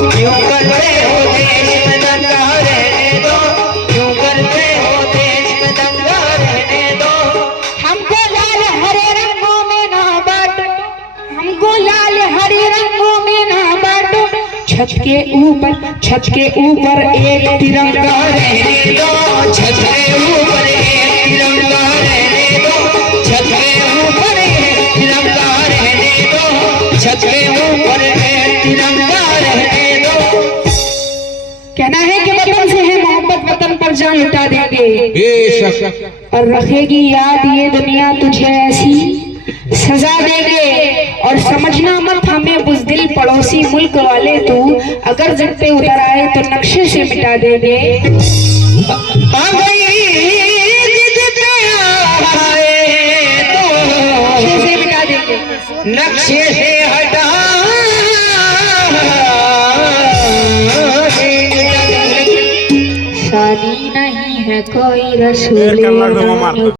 क्यों करते हो देश में दंगा रहने दो, क्यों करते हो देश में दंगा रहने दो। हमको लाल हरे रंगों में ना बांटो, हमको लाल हरे रंगों में ना बांटो। छत के ऊपर एक तिरंगा रहने दो, छत के ऊपर एक तिरंगा रहने दो, छत के ऊपर एक तिरंगा रहने दो, छत के ऊपर एक तिरंगा रहने दो। कहना है कि वतन से है मोहब्बत, वतन पर जान लुटा देंगे और रखेगी याद ये दुनिया तुझे ऐसी सजा देंगे। और समझना मत हमें बुज़दिल पड़ोसी मुल्क वाले तू, अगर जग पे उतर आए तो नक्शे से मिटा देंगे। मिटा देंगे, नक्शे से हटा शादी नहीं है कोई रसूल